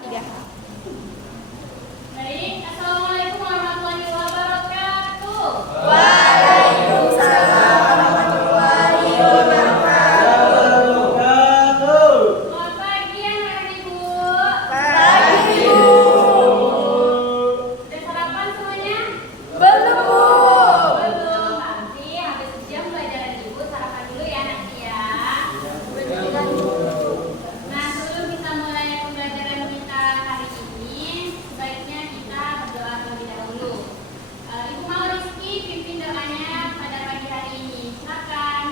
Iya. Baik, Assalamualaikum warahmatullahi wabarakatuh. Waalaikumsalam warahmatullahi wabarakatuh. Selamat pagi anak ibu. Pagi, Bu. Udah sarapan semuanya? Belum, Bu. Belum. Nanti habis jam pelajaran ibu sarapan dulu ya nanti ya. Nah, sebelum kita mulai pembelajaran kita hari ini, sebaiknya kita berdoa terlebih dahulu. Ibu mau Rizky pimpin doanya pada pagi hari ini. Silakan.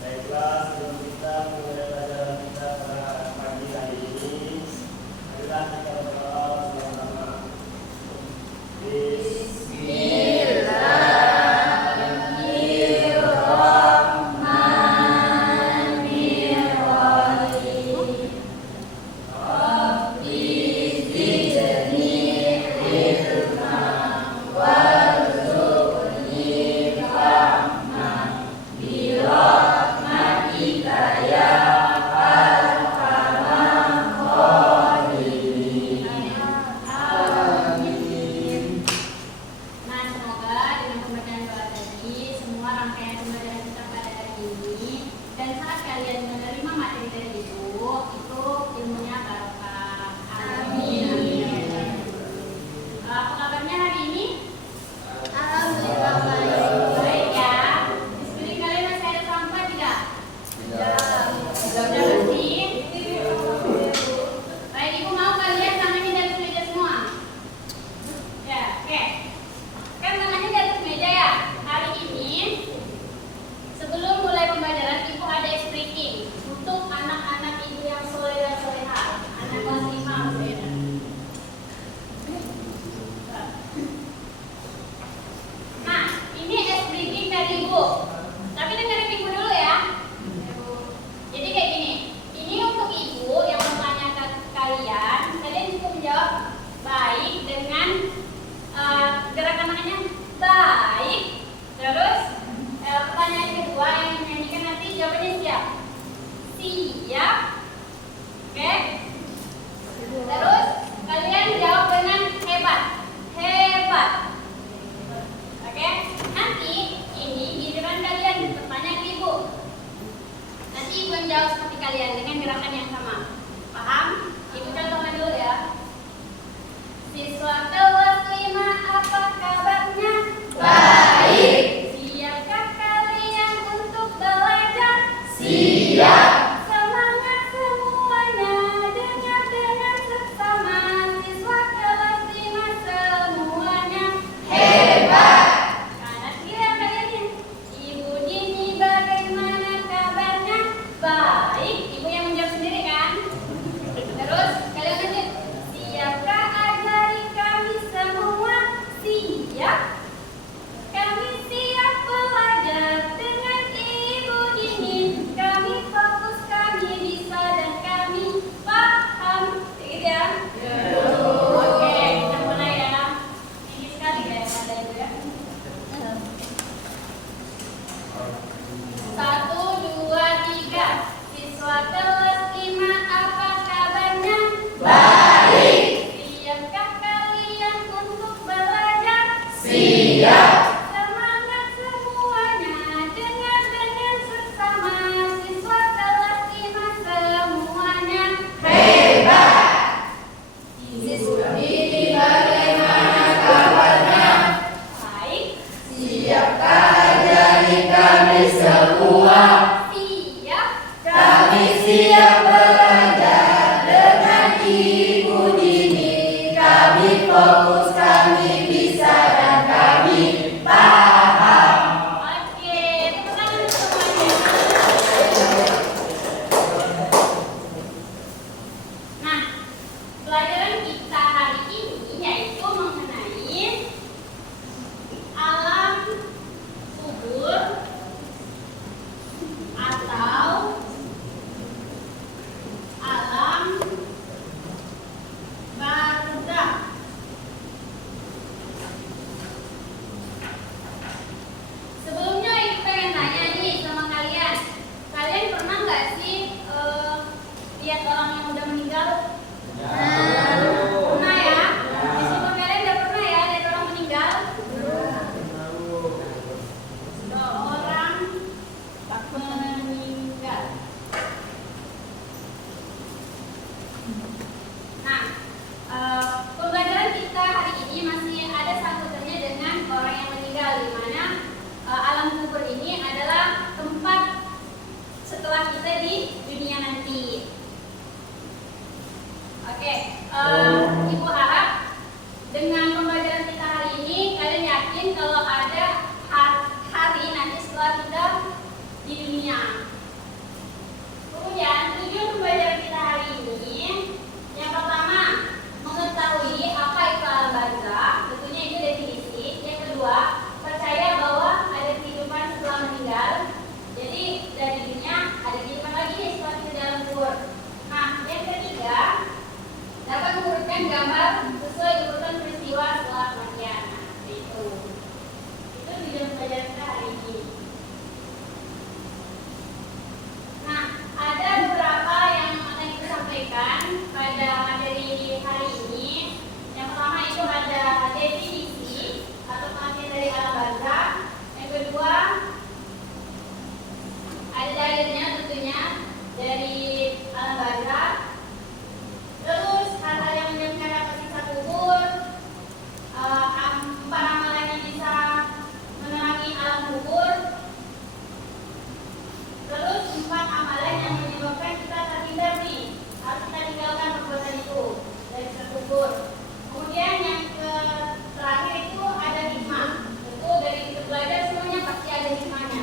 Baiklah, sebelum kita mulai pelajaran kita pada pagi hari ini, marilah kita berdoa bersama-sama. Nah, semoga dengan pembacaan doa tadi, semua rangkaian pembelajaran kita pada hari ini, dan saat kalian menerima materi dari ibu, itu ilmunya barokah. Amin. Amin. Apa kabarnya hari ini? Alhamdulillah Baik ya. Di sekeliling kalian masih ada sampah tidak? Sudah bersih? Baik, ibu mau kalian tangannya di atas meja semua? Ya, oke. Kan tangannya di atas meja ya. Hari ini sebelum mulai pembelajaran ibu ada ice breaking untuk anak-anak ibu yang soleh dan soleha, anak kelas 5 maksudnya. Nah, ini ice breaking dari ibu. Tapi dengerin ibu dulu ya. Jadi kayak gini. Ini untuk ibu yang bertanya ke kalian, kalian cukup menjawab baik dengan gerakan tangannya baik. Terus pertanyaan kedua yang menyanyikan nanti jawabannya siap. Siap. Oke. Terus kalian jawab dengan hebat. Hebat. Oke. Nanti ini giliran kalian bertanya ke ibu. Nanti ibu yang jawab seperti kalian dengan gerakan yang sama. Paham? Ibu contohkan dulu ya. Siswa kelas 5 apa kabarnya? Baik. Siapkah kalian untuk belajar? Siap. Semangat semuanya, dengar dengan seksama. Siswa kelas 5 semuanya Hebat. kanan kiri kalian ya. Ibu Dini bagaimana kabarnya? Baik. Ibu yang menjawab sendiri kan? Terus kalian lanjut. Siapkah ajari kami semua? Siap. Kami siap belajar dengan Ibu Dini. Kami fokus, kami bisa dan kami paham. Gitu ya? Oke, kita mulai ya. Tinggi sekali ya pada ibu ya. 1, 2, 3. Siswa kelas 5 apa kabarnya? Baik. Siapkah kalian untuk belajar? Siap. Semangat semuanya, dengar dengan seksama. Siswa kelas 5 semuanya Hebat. Siswa Dini bagaimana kabarnya? baik. Siapkah ajari kami semua? Siap. Kami siap belajar dengan Ibu Dini. Kami fokus, kami bisa dan kami paham. Oke, tepuk tangan semuanya. Nah, pelajaran kita hari ini yaitu mengenai alam subur atau alam Oke, Ibu harap dengan pembelajaran kita hari ini kalian yakin kalau ada hari nanti setelah kita di dunia. Kemudian tujuan pembelajaran kita hari ini yang pertama mengetahui apa itu alam barzakh, tentunya itu definisi. Yang kedua, percaya bahwa ada kehidupan setelah meninggal. Jadi dari dunia ada kehidupan lagi nih setelah kita di alam kubur. Nah, yang ketiga dapat mengurutkan gambar sesuai urutan peristiwa setelah kematian. Nah, itu tujuan pembelajaran kita hari ini. Nah, ada beberapa yang akan kita sampaikan pada materi hari ini. Yang pertama itu ada definisi atau pengertian dari alam barzakh. Yang kedua ada dalilnya tentunya dari alam barzakh. Terus hal-hal yang menyebabkan apa siksa kubur, 4 amalan yang bisa menerangi alam kubur. Terus 4 amalan yang menyebabkan kita terhindar nih, harus kita tinggalkan perbuatan itu dari siksa kubur. Kemudian yang terakhir itu ada hikmah. Tentu dari kita belajar semuanya pasti ada hikmahnya.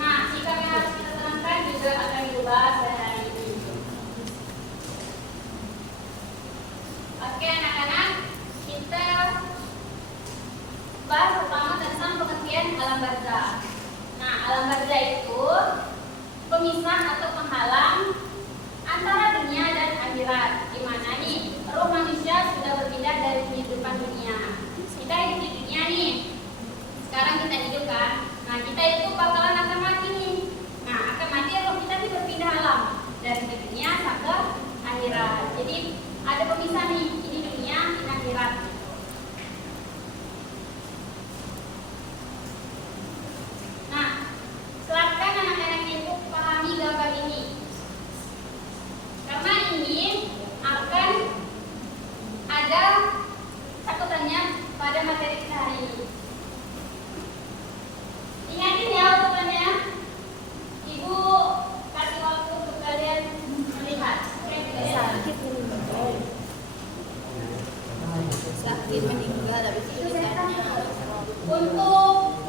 Nah, sikap yang harus kita tanamkan juga akan dibahas pada hari ini. Oke anak-anak, kita bahas pertama tentang pengertian alam barzakh. Nah, alam barzakh itu pemisah atau penghalang antara dunia dan akhirat, di mana nih roh manusia sudah berpindah dari kehidupan dunia. Kita hidup di dunia nih, sekarang kita hidup kan. Nah, kita itu bakalan akan mati nih. Nah, akan mati roh kita ini berpindah alam dari dunia sampai akhirat. Jadi ada pemisah nih, ini dunia, ini akhirat. Nah, silakan anak-anak ibu pahami gambar ini. Karena ini akan ada cakutannya pada materi kita hari ini. Ingatin ya urutannya. Ibu kasih waktu untuk kalian melihat. Sakit meninggal habis itu ditanya Untuk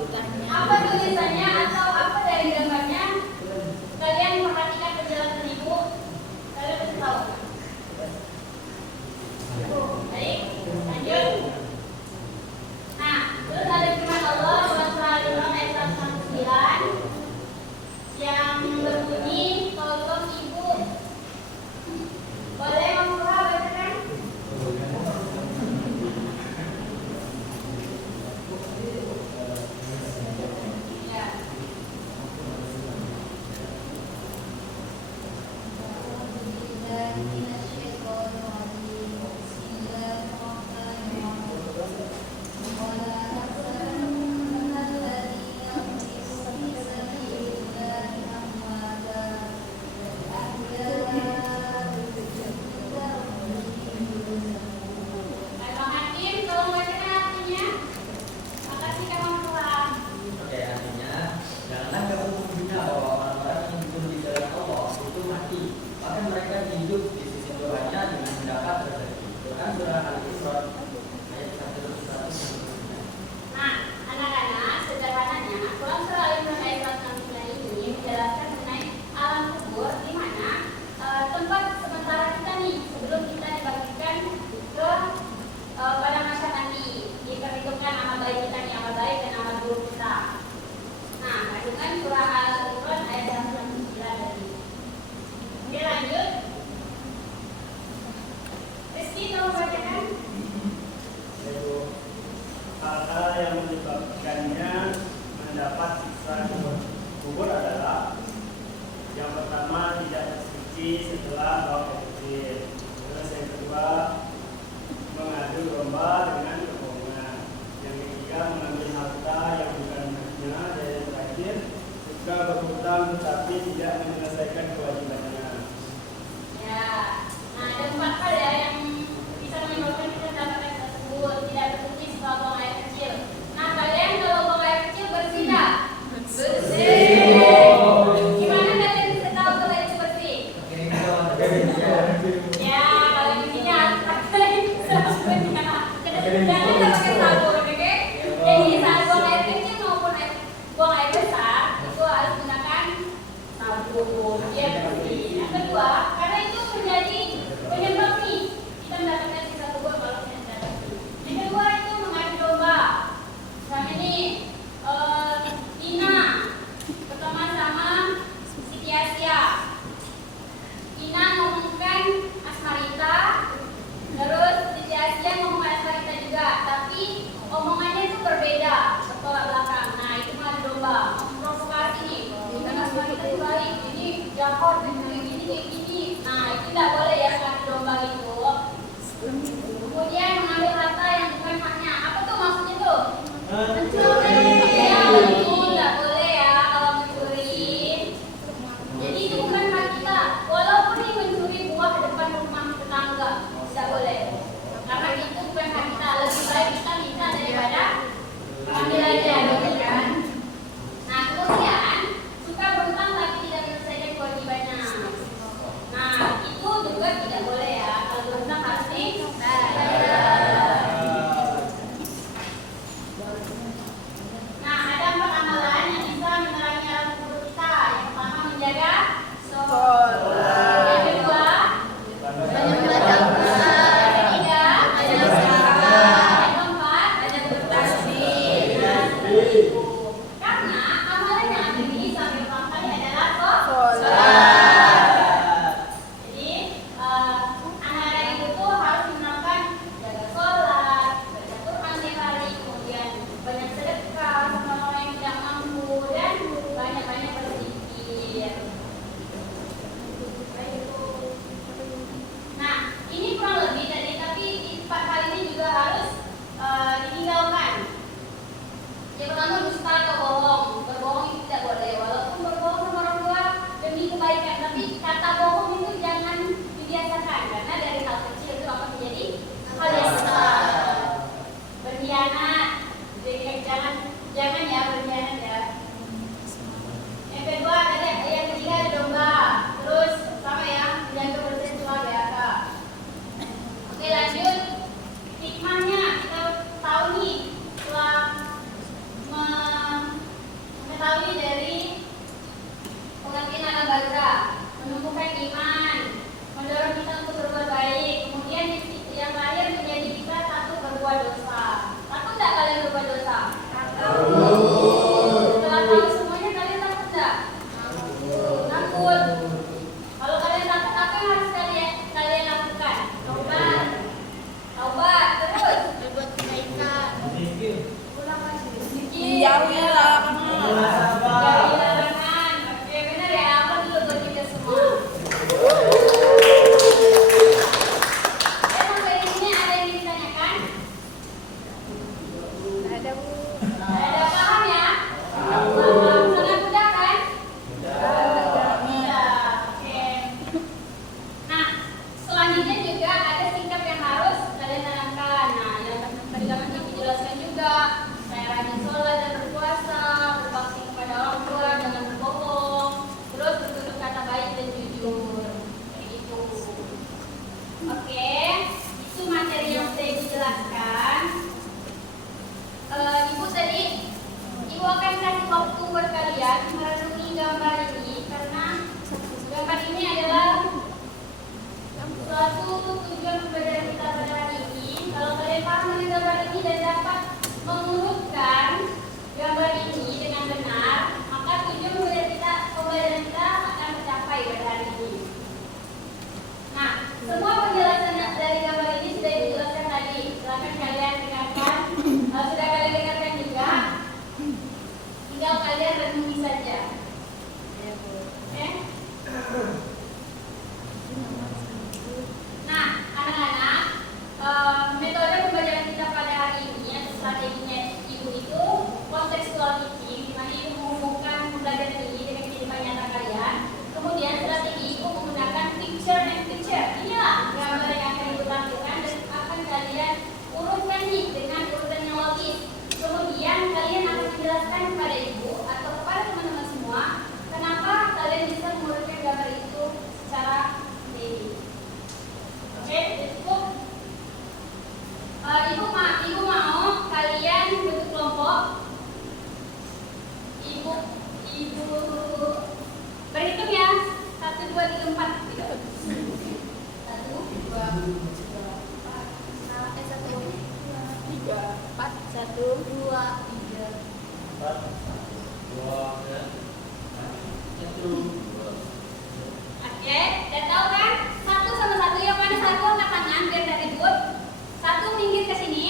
apa tulisannya atau apa dari gambarnya, kalian perhatikan penjelasan ibu. Kalian harus tahu. Baik, lanjut. Nah, terus ada firman Allah surah Al-Imran ayat 169 yang berbunyi, tolong ibu boleh membuka bacakan? Ya. juga ada sikap yang harus kalian tanamkan. Nah, yang tadi kami jelaskan juga, kayak rajin sholat dan berpuasa, berbakti kepada orang tua, jangan berbohong, terus bertutur kata baik dan jujur. Kayak gitu. Oke, itu materi yang sudah dijelaskan. Ibu tadi, Ibu akan kasih waktu buat kalian merenungi gambar ini karena gambar ini adalah suatu tujuan pembelajaran kita pada hari ini. Kalau kalian paham dengan gambar ini dan dapat mengurutkan gambar ini dengan benar, maka tujuan pembelajaran kita akan tercapai pada hari ini. Nah, semua penjelasan dari gambar ini sudah dijelaskan tadi. Silakan kalian dengarkan. Sudah kalian dengarkan juga. Tinggal kalian renungi saja. Oke? Nah, anak-anak, metode pembelajaran kita pada hari ini atau strateginya Ibu itu kontekstual teaching, di mana Ibu menghubungkan pembelajaran ini dengan kehidupan nyata kalian. Kemudian strategi Ibu menggunakan picture and picture. Inilah gambar yang akan Ibu tampilkan dan akan kalian urutkan nih dengan urutan yang logis. Kemudian kalian akan menjelaskan kepada Ibu atau kepada teman-teman semua kenapa kalian bisa mengurutkan gambar itu secara sendiri. Oke, cukup. Ibu mau kalian bentuk kelompok. Ibu berhitung ya. 1, 2, 3, 4. 1, 2, Oke, udah tahu kan? 1 sama 1 yang mana 1 angkat tangan biar gak ribut. 1 minggir ke sini.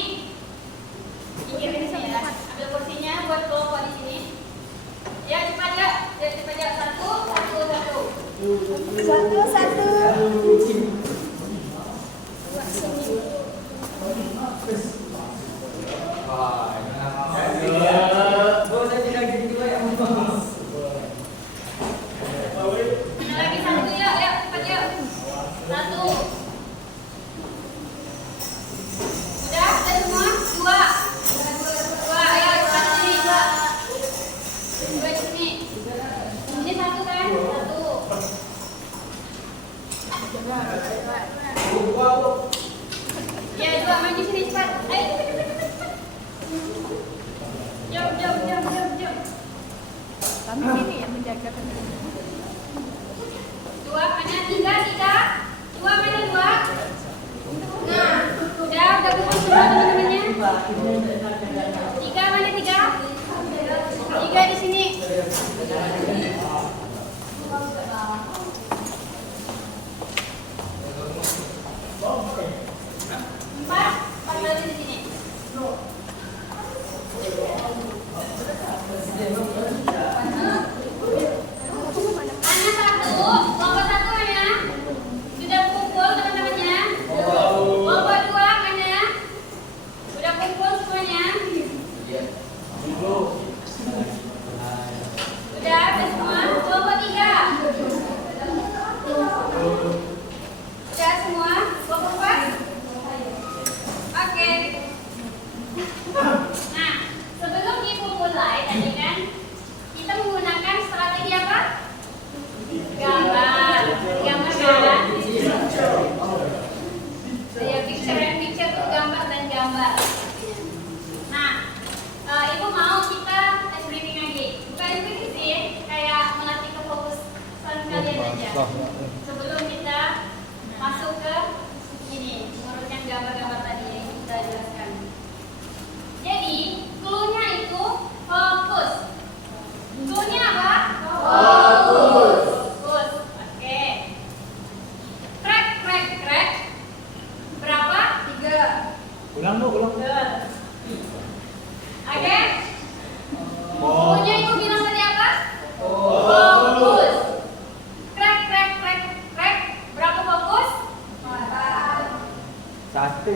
Minggir ke sini ya. Ambil kursinya buat kelompok di sini. Ya cepat ya. Ya cepat ya. 1, 1. Lagi 1 ya, ya cepat ya. 1. Udah semua? 2, ayo cepat sini 2 di sini. Ini 1 kan? 1. Ya 2 maju sini cepat. Ayo cepat. Jom. Kami ini yang menjaga teman. 2 mana 3. 2 mana 2. Nah, udah kumpul semua teman-temannya. 3 mana 3. 3 di sini. 4 lagi di sini. Hanya 1, kelompok 1 mana? Sudah kumpul teman-temannya? Kelompok 2 mana? Sudah kumpul semuanya? Sudah semua? Kelompok 3? Sudah semua? Kelompok 4? Oke. Nah, sebelum Ibu mulai tadi kan kita menggunakan strategi apa? Gambar kan? Ya, picture and picture itu gambar dan gambar. Nah, Ibu mau kita ice breaking lagi. Bukan ice breaking sih, kayak melatih kefokusan kalian aja. Sebelum kita masuk ke ini, mengurutkan gambar-gambar tadi yang kita jelaskan. Jadi, clue-nya itu fokus. Clue-nya apa? Fokus. Oke. Crack. Berapa? 3. Ulang. Betul. Oke. Clue-nya Ibu bilang tadi apa? Fokus. Crack. Berapa fokus? 1.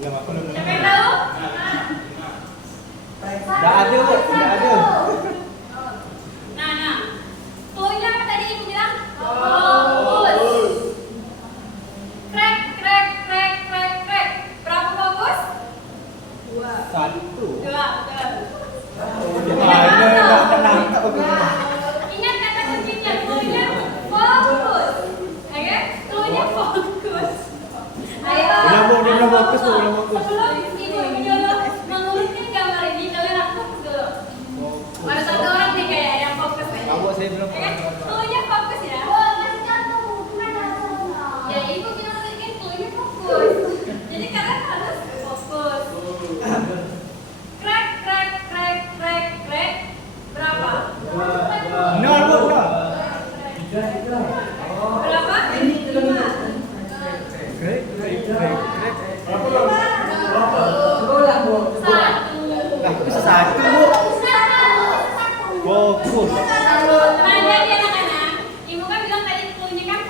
Bilang aku dulu. Siapa yang tahu? Nggak ada. Nah. Clue-nya apa tadi Ibu bilang? Fokus.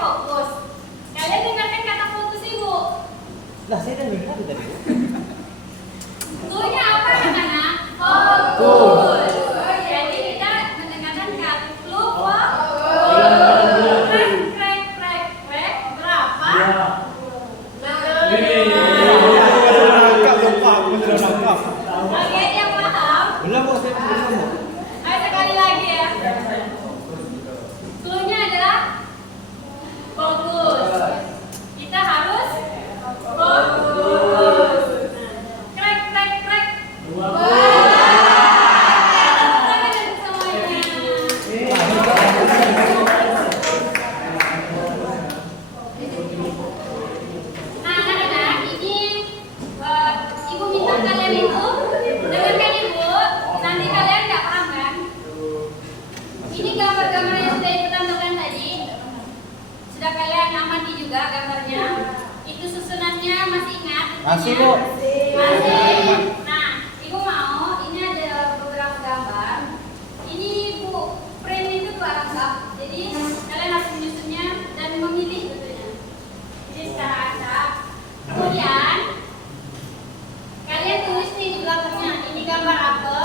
fokus. Kalian dengarkan kata fokus ibu. Lah saya dengar tadi. Cluenya apa anak-anak? Fokus. Jadi kita mendengarkan kata clue fokus. Krek krek krek krek berapa? Oke, yang paham? Belum kok saya belum. Ayo sekali lagi ya. Cluenya adalah fokus. Kita harus fokus. Krek krek krek. Tangan untuk semuanya. Nah, anak-anak, ini ibu minta kalian itu dengarkan ibu. Nanti kalian nggak paham kan? Ini gambar-gambar yang sudah ibu tampilkan tadi. Sudah kalian amati juga gambarnya. Itu susunannya masih ingat? Masih, Bu. Masih. Nah, ibu mau ini ada beberapa gambar. Ini ibu frame itu dua rangkap. Jadi kalian harus menyusunnya dan memilih tentunya. Jadi secara acak. Kemudian kalian tulis nih di belakangnya. Ini gambar apa?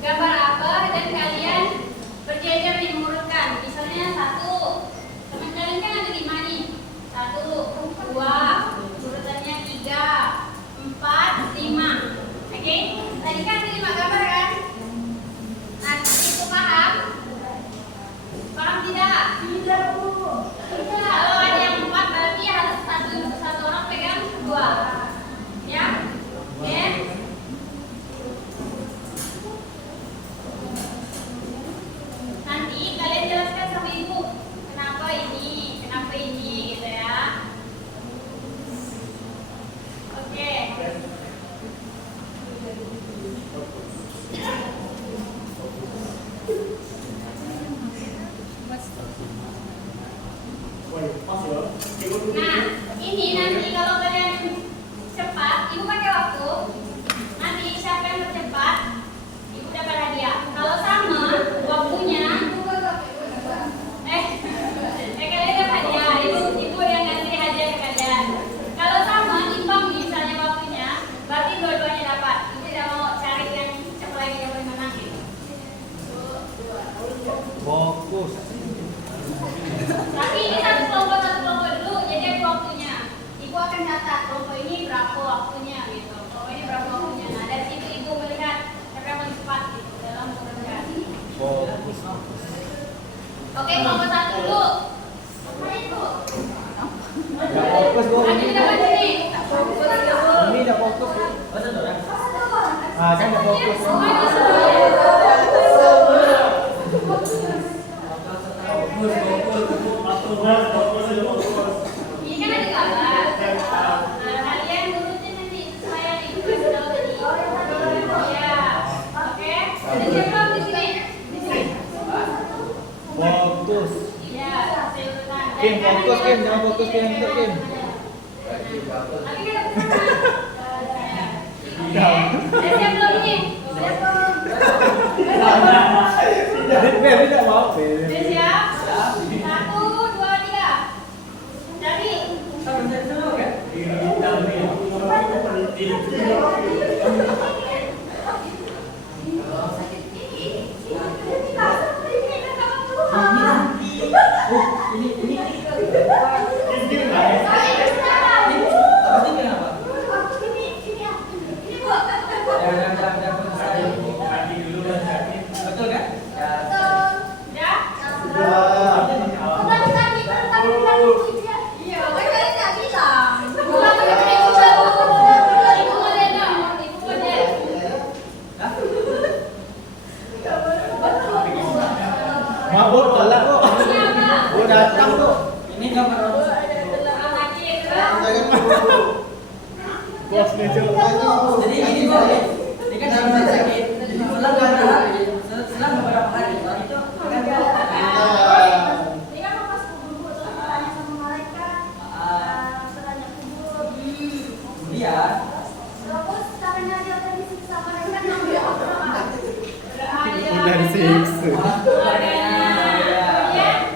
Gambar apa? Dan kalian berjejer nih mengurutkan. Misalnya 1. Teman kalian kan ada 5 nih. 1, 2, urutannya 3, 4, 5. Oke? Tadi kan ada 5 gambar kan? Nah, itu paham? Paham tidak? Tidak, Bu. Kalau ada yang 4 berarti harus satu orang pegang 2. Ya? Oke? Nanti kalian jelaskan sama ibu kenapa ini gitu ya. Oke. Nah, ini nanti kalau kalian cepat, ibu pakai waktu. Nanti siapa yang tercepat, ibu dapat hadiah. Kalau sama waktunya, kalian dapat hadiah. Ibu yang ngasih hadiah ke kalian. Kalau sama imbang misalnya waktunya, berarti dua-duanya dapat. Ibu tidak mau cari yang siapa lagi yang boleh menang gitu. Fokus. Tapi ini satu kelompok dulu, jadi ada waktunya. Ibu akan catat kelompok ini berapa waktunya gitu. Kelompok ini berapa waktunya. Nah, dari situ ibu melihat siapa yang paling cepat gitu dalam mengerjakan. Fokus. Oke, kelompok 1 dulu. Mana itu? Udah fokus, Bu. Lanjut kita maju nih. Ini udah fokus, Bu. Ah, kan udah fokus. Maju semua. Ini kan ada gambar. Nah, kalian urutin nanti sesuai yang ibu kasih tahu tadi. Ya, oke. Ada siapa di sini? Di sini. Fokus. Ya, saya urutan. Kim, fokus, Kim. Jangan fokus, Kim. Untuk Kim. Lagi kan ada Saya siap belum nih? Siap belum? Tidak mau. Sudah siap? 1, 2, 3. Cari. Mabuk telat kok. Gua datang kok. Ini gambar Bos meja lagi. jadi ini Bu, ini kan dalam sakit. Selang beberapa hari, selang beberapa hari setelah itu akan Ini kan pas kubur tanya sama malaikat, tanya kubur. kemudian Terus caranya dia tadi siksa malaikat ngambil apa? Udah disiksa. Keluarganya. Ya.